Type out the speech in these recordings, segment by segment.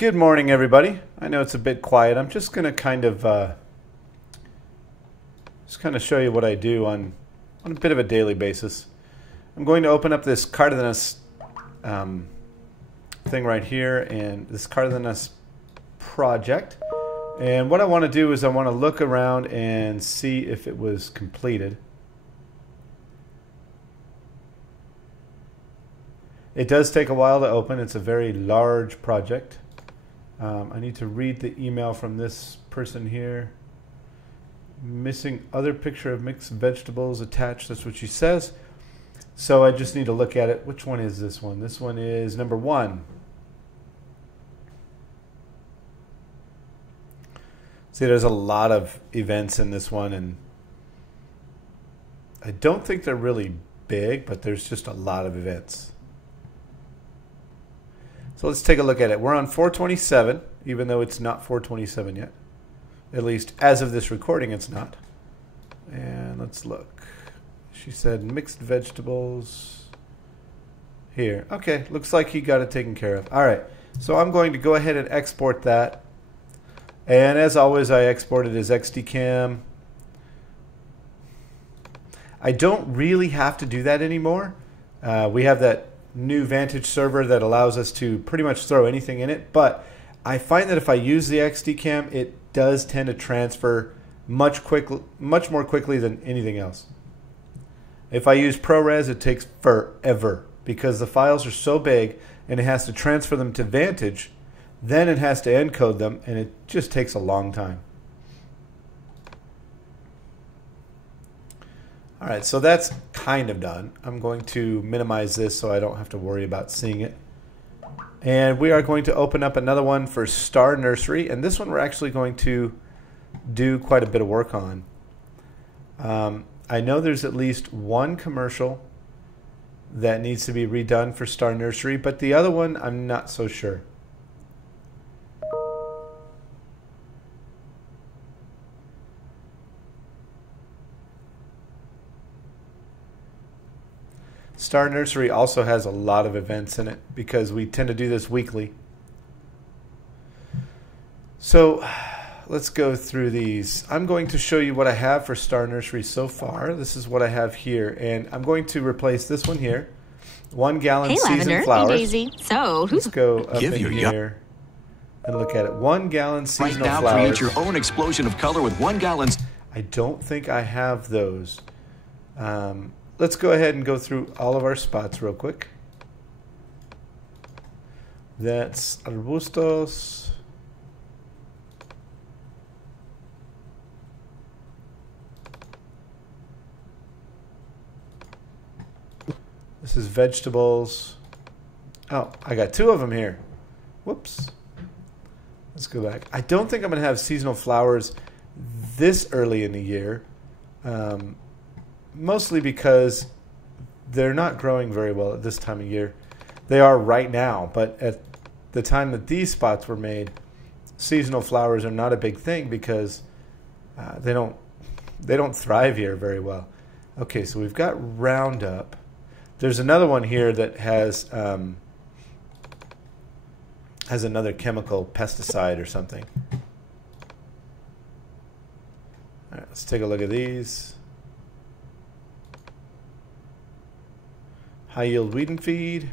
Good morning, everybody. I know it's a bit quiet. I'm just going to kind of show you what I do on a bit of a daily basis. I'm going to open up this Cardenas thing right here, and this Cardenas project. And what I want to do is I want to look around and see if it was completed. It does take a while to open. It's a very large project. I need to read the email from this person here. Missing other picture of mixed vegetables attached. That's what she says. So I just need to look at it. Which one is this one? This one is number 1. See, there's a lot of events in this one, and I don't think they're really big, but there's just a lot of events. So let's take a look at it. We're on 427, even though it's not 427 yet. At least as of this recording, it's not. And let's look. She said mixed vegetables. Here. Okay, looks like he got it taken care of. All right, so I'm going to go ahead and export that. And as always, I export it as XDCAM. I don't really have to do that anymore. We have that new Vantage server that allows us to pretty much throw anything in it, but I find that if I use the XDCAM, it does tend to transfer much more quickly than anything else. If I use ProRes, it takes forever because the files are so big and it has to transfer them to Vantage, then it has to encode them, and it just takes a long time. All right, so that's kind of done. I'm going to minimize this so I don't have to worry about seeing it. And we are going to open up another one for Star Nursery, and this one we're actually going to do quite a bit of work on. I know there's at least one commercial that needs to be redone for Star Nursery, but the other one I'm not so sure. Star Nursery also has a lot of events in it because we tend to do this weekly. So let's go through these. I'm going to show you what I have for Star Nursery so far. This is what I have here, and I'm going to replace this one here. 1 gallon seasoned flowers. Hey, Daisy. So let's go up in here and look at it. 1 gallon seasonal flowers. Right now, create your own explosion of color with 1 gallon. I don't think I have those. Let's go ahead and go through all of our spots real quick. That's arbustos. This is vegetables. Oh, I got 2 of them here. Whoops. Let's go back. I don't think I'm going to have seasonal flowers this early in the year. Mostly because they're not growing very well at this time of year. They are right now, but at the time that these spots were made, seasonal flowers are not a big thing because they don't thrive here very well. Okay, so we've got Roundup. There's another one here that has another chemical pesticide or something. All right, let's take a look at these. High yield weed and feed.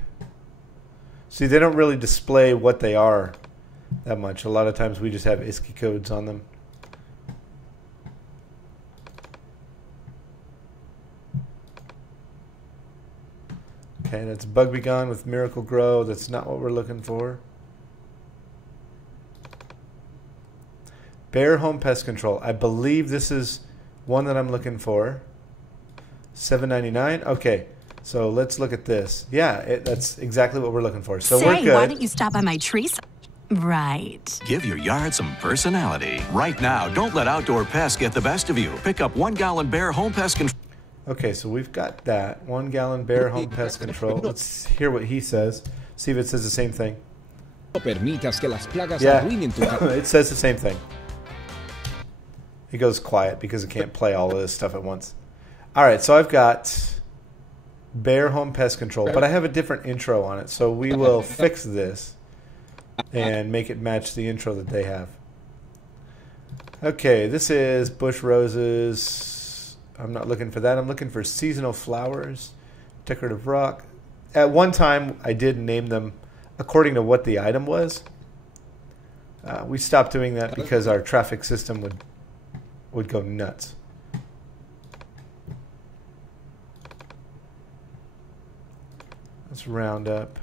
See, they don't really display what they are that much. A lot of times we just have ISKI codes on them. Okay, that's Bug Be Gone with Miracle Grow. That's not what we're looking for. Bear Home Pest Control. I believe this is one that I'm looking for. $7.99. Okay. So let's look at this. Yeah, that's exactly what we're looking for. So we're good. Why don't you stop by my trees? Right. Give your yard some personality. Right now, don't let outdoor pests get the best of you. Pick up 1 gallon Bear Home Pest Control. Okay, so we've got that. 1 gallon Bear Home Pest Control. Let's hear what he says. See if it says the same thing. Yeah, it says the same thing. It goes quiet because it can't play all of this stuff at once. All right, so I've got Bear Home Pest Control, but I have a different intro on it, so we will fix this. and make it match the intro that they have. Okay, this is bush roses. I'm not looking for that. I'm looking for seasonal flowers, decorative rock. At one time, I did name them according to what the item was. We stopped doing that because our traffic system would go nuts. Let's round up.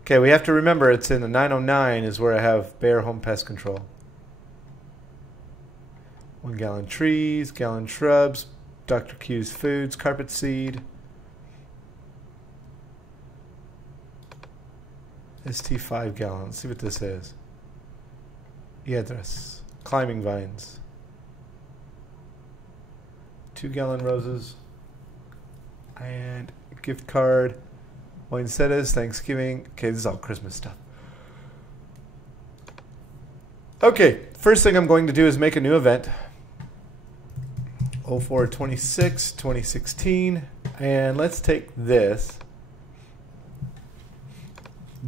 Okay, we have to remember it's in the 909 is where I have Bayer Home Pest Control. 1 gallon trees, gallon shrubs, Dr. Q's foods, carpet seed. ST 5 gallon. Let's see what this is. Yedras. Climbing vines. 2 gallon roses. And a gift card. Poinsettias, Thanksgiving. Okay, this is all Christmas stuff. Okay, first thing I'm going to do is make a new event. 0426 2016. And let's take this.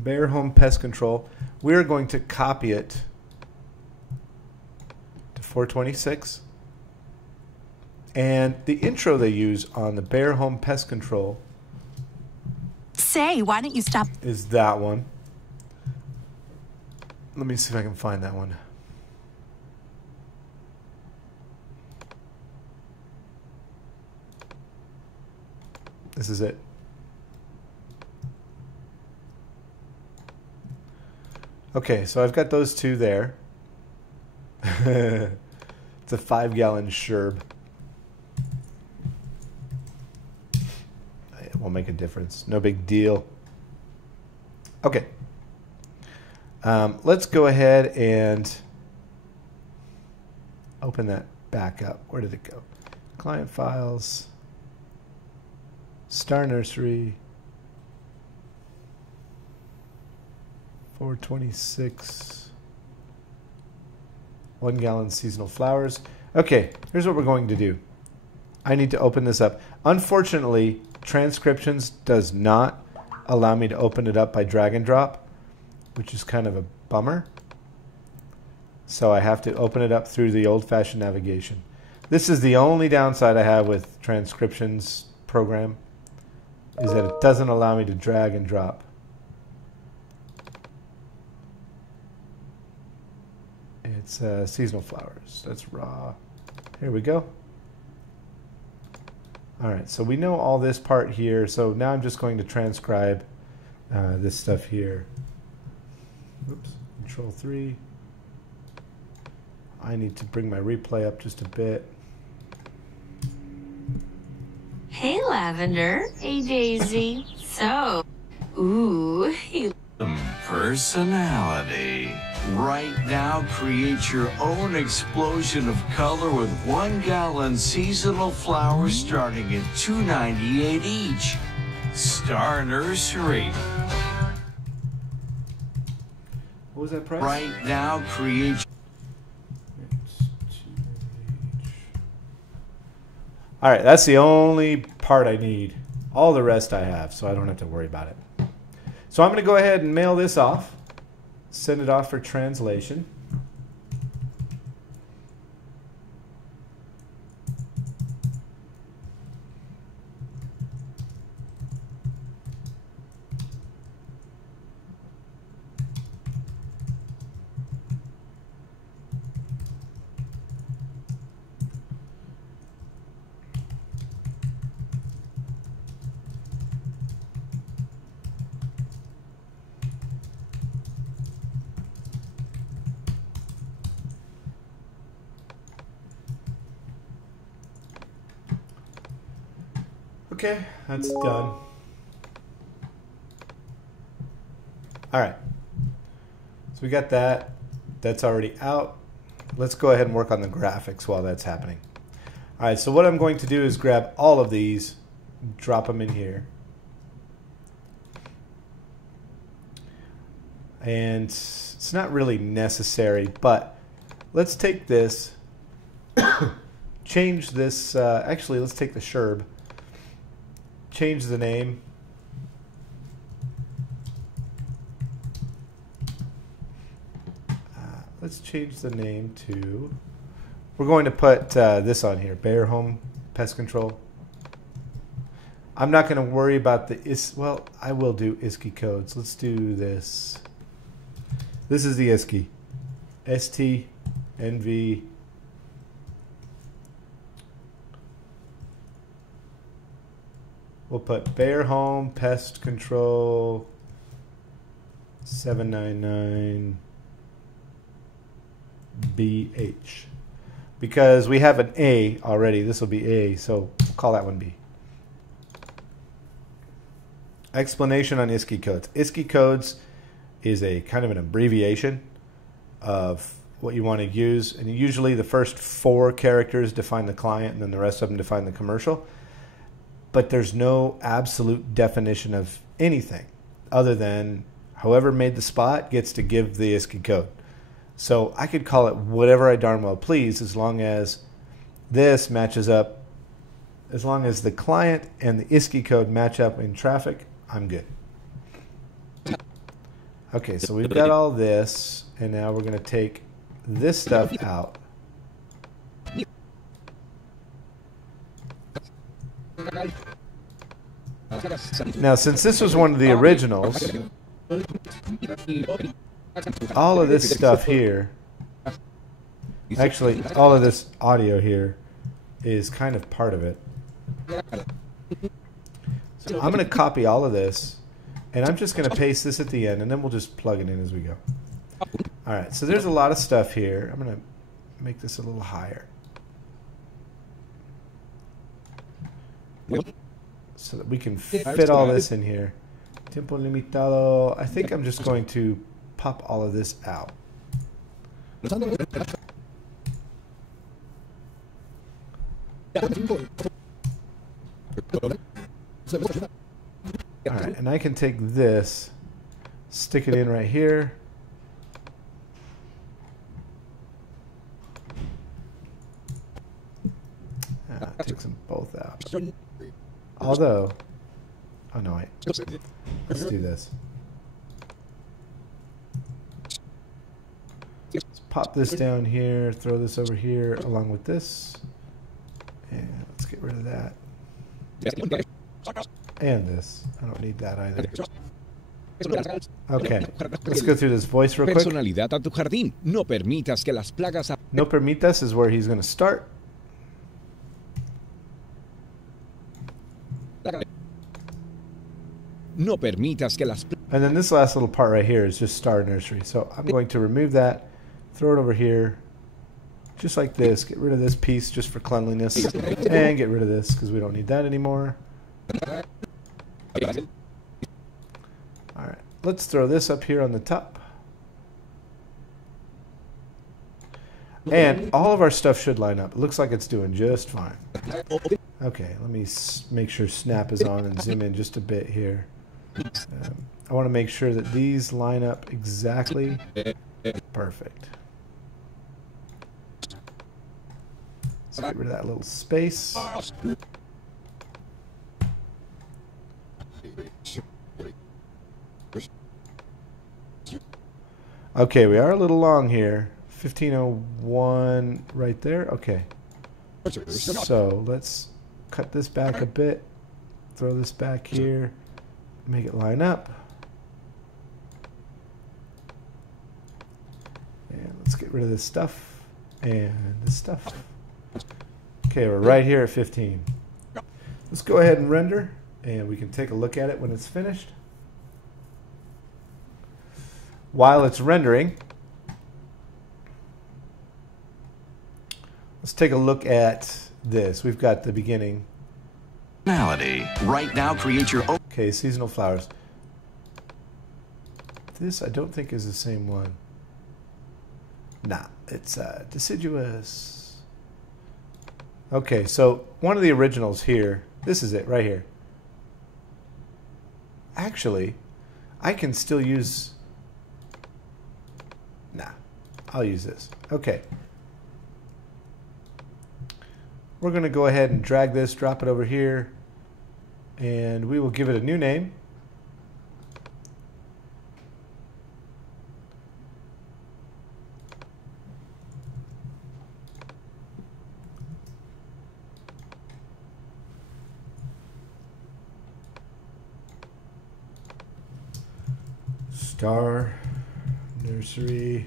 Bayer Home Pest Control. We're going to copy it to 426. And the intro they use on the Bayer Home Pest Control Say, why don't you stop? is that one. Let me see if I can find that one. This is it. Okay, so I've got those two there. It's a 5 gallon sherb. It won't make a difference. No big deal. Okay. Let's go ahead and open that back up. Where did it go? Client files. Star Nursery. 426. 1 gallon seasonal flowers. Okay, here's what we're going to do. I need to open this up. Unfortunately, transcriptions does not allow me to open it up by drag and drop, which is kind of a bummer. So I have to open it up through the old-fashioned navigation. This is the only downside I have with transcriptions program, is that it doesn't allow me to drag and drop. It's seasonal flowers. That's raw. Here we go. All right, so we know all this part here. So now I'm just going to transcribe this stuff here. Oops, Control 3. I need to bring my replay up just a bit. Hey, Lavender. Hey, Daisy. So, ooh, he... Personality. Right now, create your own explosion of color with 1 gallon seasonal flowers starting at $2.98 each. Star Nursery. What was that price? Right now, create. All right, that's the only part I need. All the rest I have, so I don't have to worry about it. So I'm going to go ahead and mail this off. Send it off for translation. Okay, that's done. All right. So we got that. That's already out. Let's go ahead and work on the graphics while that's happening. All right, so what I'm going to do is grab all of these, drop them in here. And it's not really necessary, but let's take this, change this, actually let's take the sherb, change the name, let's change the name to, we're going to put this on here, Bear Home Pest Control. I'm not going to worry about the well, I will do ISKI codes. Let's do this. This is the ISKI. STNV. We'll put Bear Home Pest Control 799 BH. Because we have an A already. This will be A, so we'll call that one B. Explanation on ISKI codes. ISKI codes is a kind of an abbreviation of what you want to use. And usually the first 4 characters define the client and then the rest of them define the commercial. But there's no absolute definition of anything other than whoever made the spot gets to give the ISKI code. So I could call it whatever I darn well please as long as this matches up. As long as the client and the ISKI code match up in traffic, I'm good. Okay, so we've got all this, and now we're going to take this stuff out. Now, since this was one of the originals, all of this stuff here, actually, all of this audio here is kind of part of it. So I'm going to copy all of this, and I'm just going to paste this at the end, and then we'll just plug it in as we go. All right, so there's a lot of stuff here. I'm going to make this a little higher so that we can fit all this in here. Tiempo limitado. I think I'm just going to pop all of this out. All right, and I can take this, stick it in right here. Take them both out. Although, oh no, wait. Let's do this. Let's pop this down here, throw this over here along with this. And let's get rid of that. And this. I don't need that either. Okay, let's go through this voice real quick. Personalidad a tu jardín. No permitas que las plagas. No permitas is where he's going to start. No permitas que las. And then this last little part right here is just Star Nursery. So I'm going to remove that, throw it over here, just like this. Get rid of this piece just for cleanliness, and get rid of this because we don't need that anymore. All right, let's throw this up here on the top. And all of our stuff should line up. It looks like it's doing just fine. Okay, let me make sure Snap is on and zoom in just a bit here. I want to make sure that these line up exactly perfect. So get rid of that little space. Okay, we are a little long here. 1501 right there. Okay. So let's cut this back a bit. Throw this back here. Make it line up. And let's get rid of this stuff and this stuff. Okay, we're right here at 15. Let's go ahead and render, and we can take a look at it when it's finished. While it's rendering, let's take a look at this. We've got the beginning. Right now, create your own. Okay, seasonal flowers. This I don't think is the same one. Nah, it's deciduous. Okay, so one of the originals here. This is it right here. Actually, I can still use. Nah, I'll use this. Okay. We're going to go ahead and drag this, drop it over here, and we will give it a new name. Star Nursery,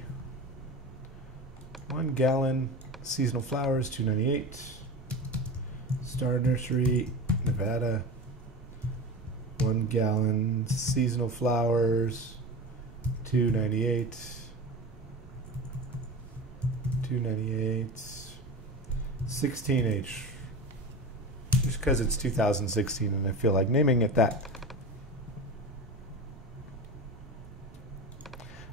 1 gallon seasonal flowers, $2.98. Star Nursery, Nevada, 1 gallon seasonal flowers, $2.98. $2.98. 16H. Just because it's 2016 and I feel like naming it that.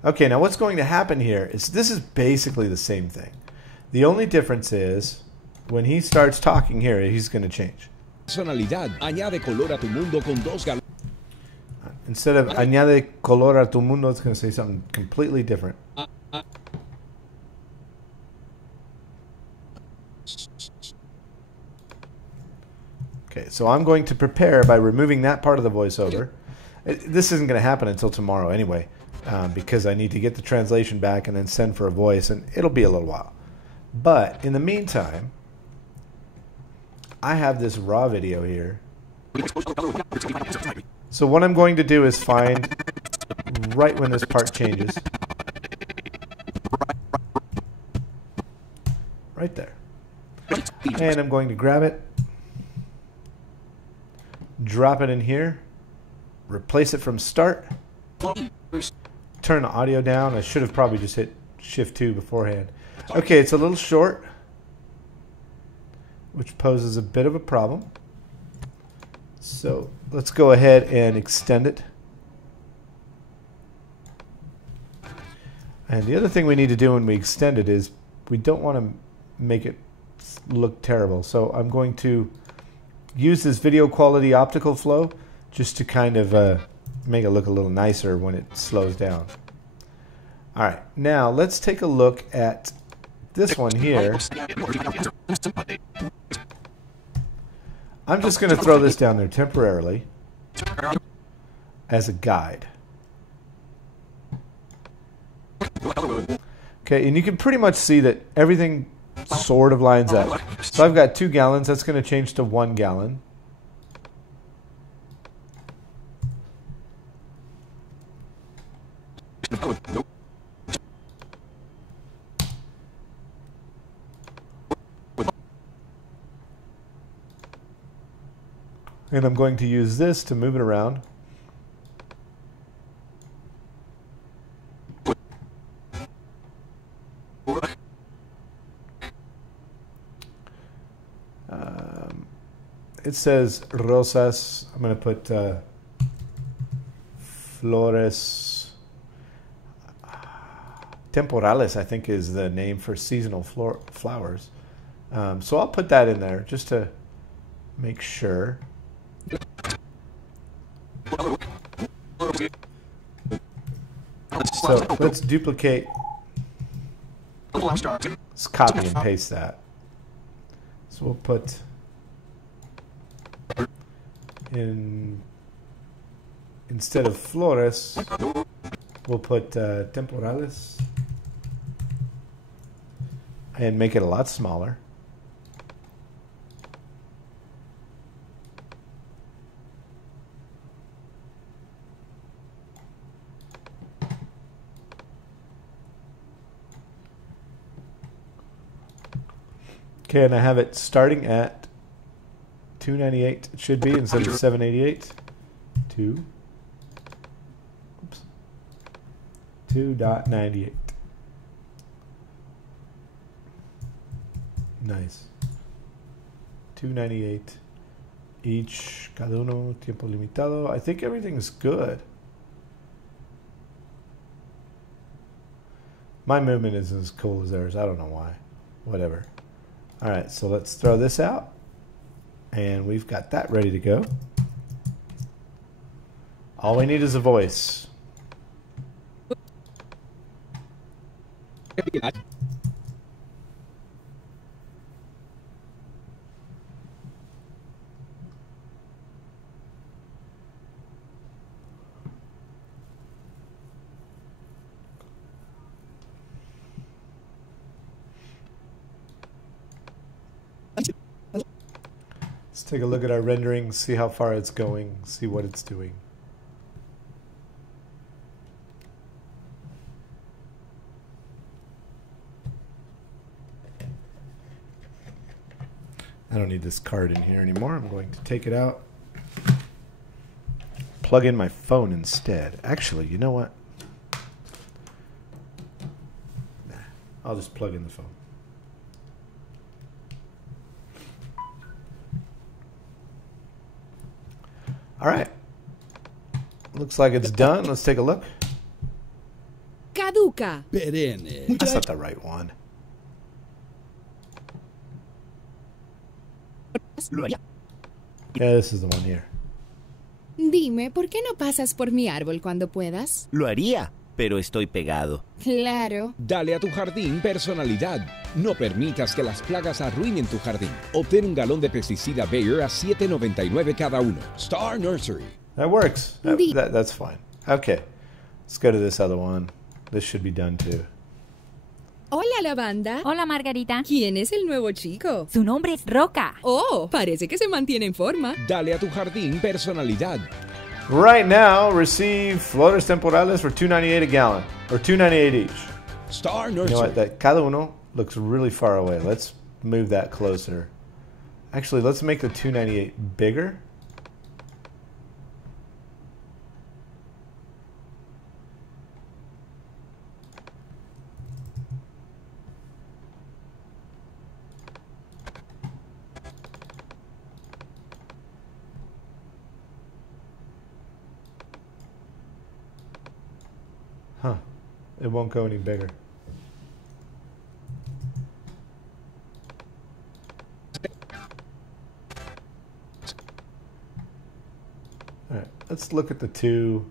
Okay, now what's going to happen here is this is basically the same thing. The only difference is when he starts talking here, he's going to change. Personalidad. Añade color a tu mundo con 2 galones. Instead of añade color a tu mundo, it's going to say something completely different. Okay, so I'm going to prepare by removing that part of the voiceover. This isn't going to happen until tomorrow anyway, because I need to get the translation back and then send for a voice, and it'll be a little while. But in the meantime, I have this raw video here. So what I'm going to do is find right when this part changes. Right there. And I'm going to grab it, drop it in here, replace it from start, turn the audio down. I should have probably just hit Shift 2 beforehand. Okay, it's a little short, which poses a bit of a problem. So let's go ahead and extend it. And the other thing we need to do when we extend it is we don't want to make it look terrible. So I'm going to use this video quality optical flow just to kind of make it look a little nicer when it slows down. All right, now let's take a look at this one here. I'm just going to throw this down there temporarily as a guide. Okay, and you can pretty much see that everything sort of lines up. So I've got 2 gallons. That's going to change to 1 gallon. And I'm going to use this to move it around. It says rosas. I'm going to put flores temporales, I think is the name for seasonal flowers. So I'll put that in there just to make sure. So let's duplicate. Let's copy and paste that. So we'll put in, instead of flores, we'll put temporales and make it a lot smaller. Okay, and I have it starting at 298. It should be instead of 788. 2.98. Nice. 2.98 each. Cada uno tiempo limitado. I think everything's good. My movement isn't as cool as theirs. I don't know why. Whatever. All right, so let's throw this out. And we've got that ready to go. All we need is a voice. Let's take a look at our rendering, see how far it's going, see what it's doing. I don't need this card in here anymore. I'm going to take it out. Plug in my phone instead. Actually, you know what? Nah, I'll just plug in the phone. All right. Looks like it's done. Let's take a look. Caduca. Perenne. That's not the right one. Yeah, this is the one here. Dime, ¿por qué no pasas por mi árbol cuando puedas? Lo haría, pero estoy pegado. Claro. Dale a tu jardín personalidad. No permitas que las plagas arruinen tu jardín. Obtén un galón de pesticida Bayer a $7.99 cada uno. Star Nursery. That works. That's fine. Okay. Let's go to this other one. This should be done too. Hola, Lavanda. Hola, Margarita. ¿Quién es el nuevo chico? Su nombre es Roca. Oh, parece que se mantiene en forma. Dale a tu jardín personalidad. Right now, receive floaters temporales for $2.98 a gallon, or $2.98 each. Star You know Nursery. what? That cada uno looks really far away. Let's move that closer. Actually, let's make the $2.98 bigger. Huh. It won't go any bigger. Alright, let's look at the two.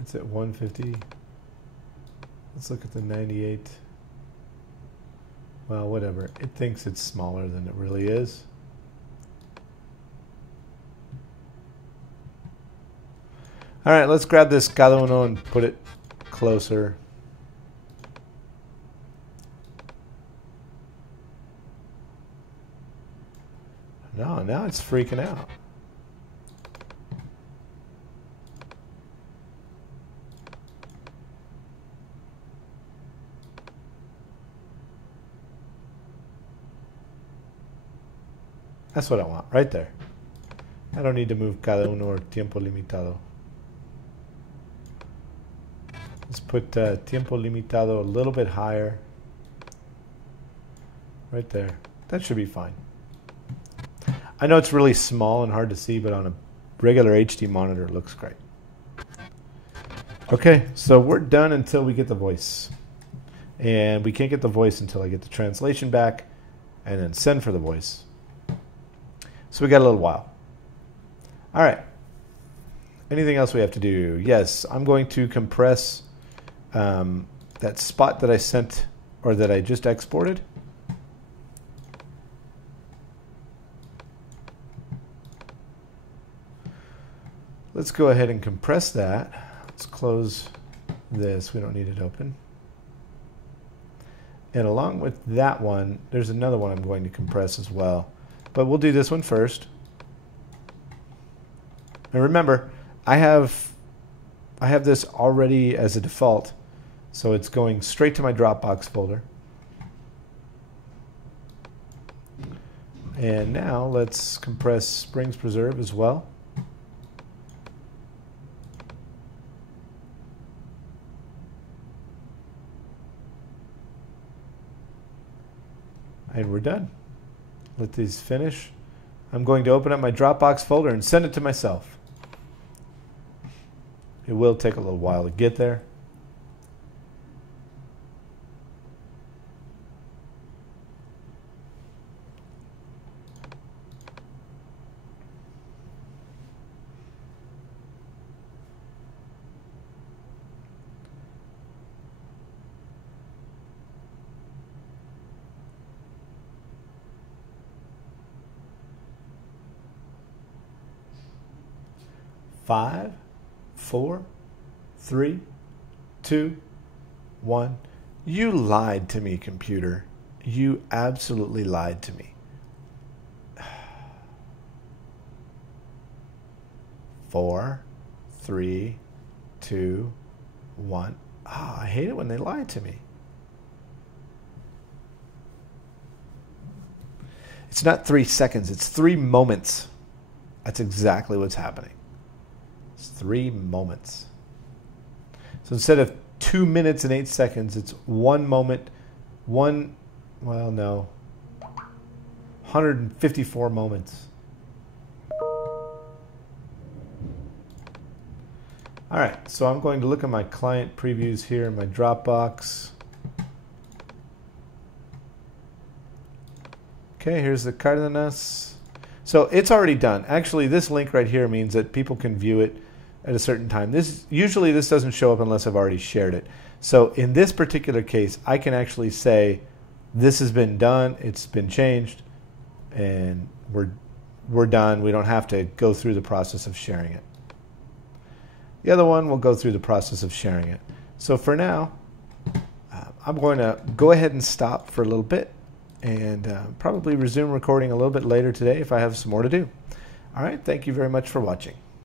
It's at 150. Let's look at the 98. Well, whatever. It thinks it's smaller than it really is. All right, let's grab this cada uno and put it closer. No, now it's freaking out. That's what I want, right there. I don't need to move cada uno or tiempo limitado. Let's put tiempo limitado a little bit higher. Right there. That should be fine. I know it's really small and hard to see, but on a regular HD monitor it looks great. Okay, so we're done until we get the voice. And we can't get the voice until I get the translation back and then send for the voice. So we got a little while. All right. Anything else we have to do? Yes, I'm going to compress that spot that I sent, or that I just exported. Let's go ahead and compress that. Let's close this. We don't need it open. And along with that one, there's another one I'm going to compress as well. But we'll do this one first. And remember, I have this already as a default, so it's going straight to my Dropbox folder. And now let's compress Springs Preserve as well. And we're done. Let these finish. I'm going to open up my Dropbox folder and send it to myself. It will take a little while to get there. Five, 4, 3, 2, 1. You lied to me, computer. You absolutely lied to me. 4, 3, 2, 1. Ah, I hate it when they lie to me. It's not 3 seconds, it's 3 moments. That's exactly what's happening. It's 3 moments. So instead of 2 minutes and 8 seconds, it's 1 moment, 154 moments. All right, so I'm going to look at my client previews here in my Dropbox. Okay, here's the Cardenas. So it's already done. Actually, this link right here means that people can view it at a certain time. Usually this doesn't show up unless I've already shared it. So in this particular case, I can actually say, this has been done, it's been changed, and we're done. We don't have to go through the process of sharing it. The other one will go through the process of sharing it. So for now, I'm going to go ahead and stop for a little bit and probably resume recording a little bit later today if I have some more to do. All right, thank you very much for watching.